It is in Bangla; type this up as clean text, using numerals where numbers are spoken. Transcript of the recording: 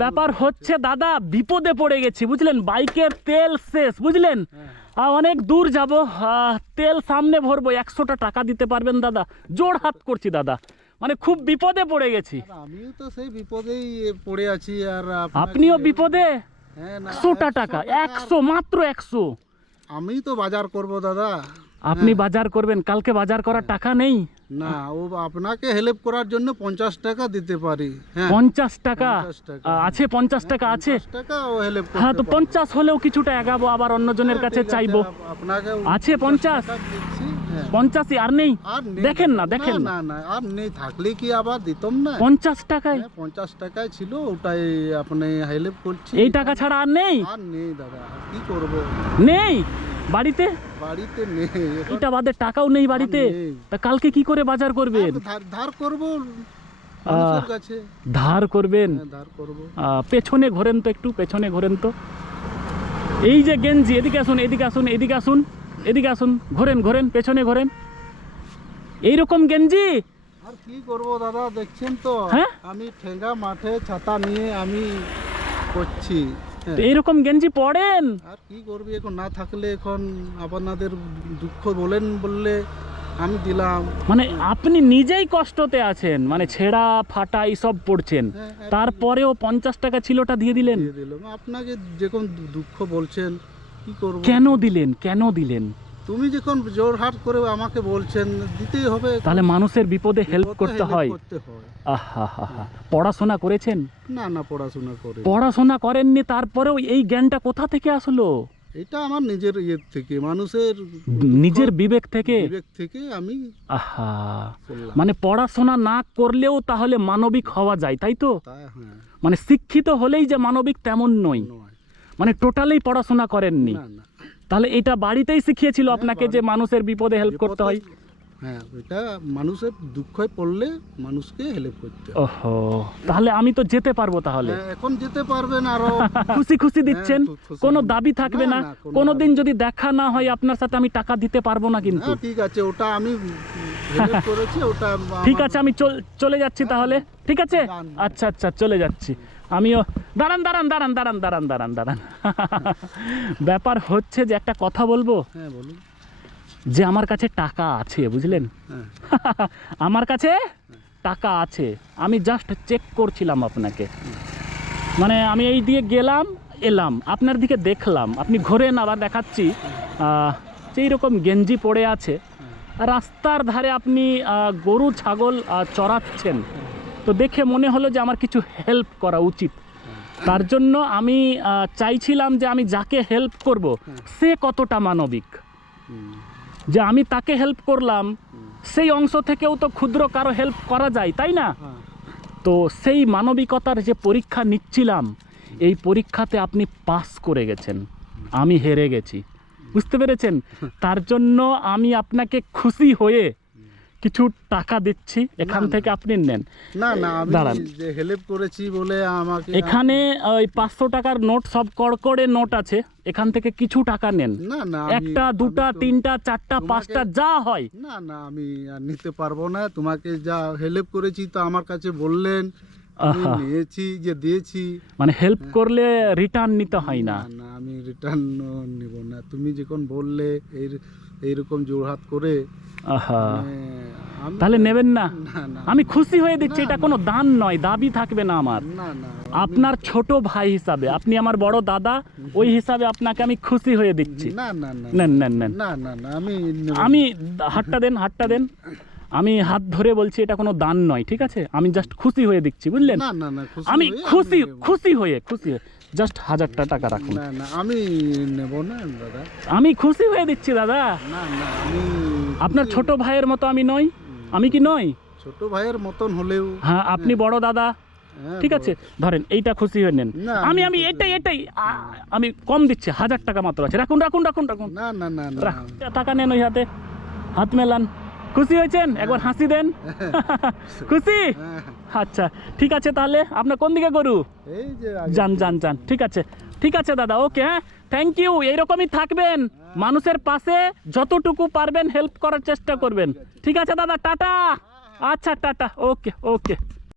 ব্যাপার হচ্ছে দাদা বিপদে পড়ে গেছি বুঝলেন, বাইকের তেল শেষ বুঝলেন, অনেক দূর যাব, তেল সামনে ভরবো, 100টা টাকা দিতে পারবেন দাদা? জোড় হাত করছি দাদা, মানে খুব বিপদে পড়ে গেছি। আমিও তো সেই বিপদেই পড়ে আছি। আর আপনিও বিপদে? হ্যাঁ, 100টা টাকা, 100, মাত্র 100। আমি তো বাজার করব দাদা। আপনি বাজার করবেন, কালকে বাজার করার টাকা নেই? না, ও আপনাকে হেল্প করার জন্য 50 টাকা দিতে পারি। হ্যাঁ, 50 টাকা 50 টাকা আছে? 50 টাকা আছে? 50 টাকা ও হেল্প করতে হ্যাঁ, তো পারে। 50 হলেও কিছুটা এগাবো, আবার অন্যজনের কাছে ঠিক আছে, চাইবো। আপনাকে আছে 50? টাকা দিচ্ছি। হ্যাঁ। 50ই আর নেই? আর নেই দেখেন দাদা। না, দেখেন না, না না, আর নেই, থাকলে কি আবার দিতাম না? 50 টাকায়? হ্যাঁ, 50 টাকায় ছিল, ওটাই আপনি হেল্প করছি। এই টাকা ছাড়া আর নেই? আর নেই দাদা, কি করব? নেই বাড়িতে? বাড়িতে নেই এখন। এটা বাদে টাকাও নেই বাড়িতে? আর নেই। তা কালকে কি করে বাজার করবেন? ধার করব মানুষের কাছে। ধার করবেন? হ্যাঁ, ধার করব। পেছনে ঘোরেন তো, একটু পেছনে ঘোরেন তো। এই যে গেঞ্জি, এদিকে আসুন, এদিকে আসুন, এদিকে আসুন, এদিকে আসুন, ঘোরেন ঘোরেন, পেছনে ঘোরেন। এইরকম গেঞ্জি? আর কি করব দাদা, দেখছেন তো, হ্যাঁ? আমি ঠেঙ্গা মাঠে ছাতা নিয়ে আমি করছি। হ্যাঁ। তো এইরকম গেঞ্জি পরেন? আর কি করবি, এখন না থাকলে, এখন আপনাদের দুঃখ বললে আমি দিলাম। মানে আপনি নিজেই কষ্টতে আছেন, মানে ছেঁড়া ফাটা এইসব পড়ছেন, হ্যাঁ, তারপরেও 50 টাকা ছিলটা দিয়ে দিলেন? দিয়ে দিলাম। আপনাকে যখন দুঃখ বলছেন, কি করব? কেন দিলেন, কেন দিলেন? তুমি যখন জোরহাট করে আমাকে বলছেন, দিতেই হবে। তাহলে মানুষের বিপদে হেল্প করতে হয়। আহা হা হা। পড়াশোনা করেছেন? না না, পড়াশোনা করে। পড়াশোনা করেননি, তারপরেও এই জ্ঞানটা কোথা থেকে আসলো? এটা আমার নিজের থেকে, মানুষের নিজের বিবেক থেকে? বিবেক থেকে আমি আহা, করলাম। মানে পড়াশোনা না করলেও তাহলে মানবিক হওয়া যায়, তাই তো? তাই, হ্যাঁ। মানে শিক্ষিত হলেই যে মানবিক তেমন নয়, নয়। মানে টোটালি পড়াশোনা করেননি। না না। তাহলে এটা বাড়িতেই শিখিয়েছিল আপনাকে যে মানুষের বিপদে হেল্প করতে হয়? হ্যাঁ, এটা মানুষের দুঃখে পড়লে মানুষকে হেল্প করতে হয়। ওহো, তাহলে আমি তো যেতে পারবো তাহলে? হ্যাঁ, এখন যেতে পারবেন আরো। খুশি খুশি দিচ্ছেন, হ্যাঁ, খুশি। কোনো দাবি থাকবে না, না? না, কোনো কোনোদিন যদি দেখা না হয় আপনার সাথে, আমি টাকা দিতে পারবো না কিন্তু। হ্যাঁ, ঠিক আছে, ওটা আমি হেল্প করেছি, ওটা ঠিক আছে, আমি চলে যাচ্ছি তাহলে। ঠিক আছে, যান। আচ্ছা আচ্ছা, চলে যাচ্ছি আমিও। দাঁড়ান দাঁড়ান দাঁড়ান দাঁড়ান দাঁড়ান দাঁড়ান দাঁড়ান ব্যাপার হচ্ছে যে একটা কথা বলবো, হ্যাঁ, বলুন। যে আমার কাছে টাকা আছে বুঝলেন, হ্যাঁ, আমার কাছে টাকা আছে, আমি জাস্ট চেক করছিলাম আপনাকে। মানে আমি এই দিয়ে গেলাম এলাম, আপনার দিকে দেখলাম, আপনি ঘোরেন, আবার দেখাচ্ছি যে এইরকম গেঞ্জি পড়ে আছে, রাস্তার ধারে আপনি গরু ছাগল চড়াচ্ছেন, তো দেখে মনে হলো যে আমার কিছু হেল্প করা উচিত। তার জন্য আমি চাইছিলাম যে আমি যাকে হেল্প করব সে কতটা মানবিক, হুম, যে আমি তাকে হেল্প করলাম, সেই অংশ থেকেও তো ক্ষুদ্র কারো হেল্প করা যায়, তাই না? হ্যাঁ। তো সেই মানবিকতার যে পরীক্ষা নিচ্ছিলাম, এই পরীক্ষাতে আপনি পাস করে গেছেন, আমি হেরে গেছি, বুঝতে পেরেছেন? তার জন্য আমি আপনাকে খুশি হয়ে কিছু টাকা দিচ্ছি, এখান থেকে আপনি নেন। না না, আমি দাঁড়ান। যে হেল্প করেছি বলে আমাকে এখানে ওই 500 টাকার নোট, সব কড়কড়ে নোট আছে, এখান থেকে কিছু টাকা নেন। না না, একটা, দুটা, তিনটা, চারটা, পাঁচটা, যা হয়। না না, আমি আর নিতে পারবো না। তোমাকে যা হেল্প করেছি তো আমার কাছে বললেন, আমি আহা। নিয়েছি, যে দিয়েছি। মানে হেল্প করলে রিটার্ন নিতে হয় না? না না, আমি রিটার্ন নিব না। তুমি যখন বললে এইরকম জোরহাত করে, আহা, আমি তাহলে নেবেন না? না না, আমি খুশি হয়ে দিচ্ছি, এটা কোনো দান নয়, দাবি থাকবে না আমার। না না, আপনার ছোট ভাই হিসাবে, আপনি আমার বড় দাদা, ওই হিসাবে আপনাকে আমি খুশি হয়ে দিচ্ছি। না না না, নেন নেন নেন। না না না, আমি নেব না। আমি হাতটা দেন, হাতটা দেন, আমি হাত ধরে বলছি এটা কোনো দান নয়, ঠিক আছে? আমি জাস্ট খুশি হয়ে দিচ্ছি, বুঝলেন? না না না, আমি হয়ে খুশি নেব। খুশি হয়ে জাস্ট 1000টা টাকা রাখুন। না না, আমি নেব না দাদা। আমি খুশি হয়ে দিচ্ছি দাদা। না না, আমি আপনার ছোট ভাইয়ের মতো আমি নই? আমি কি নই? ছোট ভাইয়ের মতন হলেও। হ্যাঁ, আপনি বড় দাদা, হ্যাঁ, ঠিক আছে? ধরেন এইটা খুশি হয়ে নেন। না, আমি আমি এটাই আমি কম দিচ্ছি, 1000 টাকা মাত্র আছে, রাখুন রাখুন রাখুন রাখুন। না না না না, টাকা নেন, ওই হাতে হাত মেলান। খুশি হয়েছেন? একবার হাসি দেন। খুশি? হ্যাঁ, আচ্ছা, ঠিক আছে, তাহলে আপনার কোন দিকে গরু? এই যে আগে যান যান যান, ঠিক আছে, ঠিক আছে দাদা, ওকে, হ্যাঁ, থ্যাংক ইউ। এইরকমই থাকবেন, মানুষের পাশে যতটুকু পারবেন হেল্প করার চেষ্টা করবেন, ঠিক আছে দাদা? টাটা। আচ্ছা, টাটা, ওকে ওকে।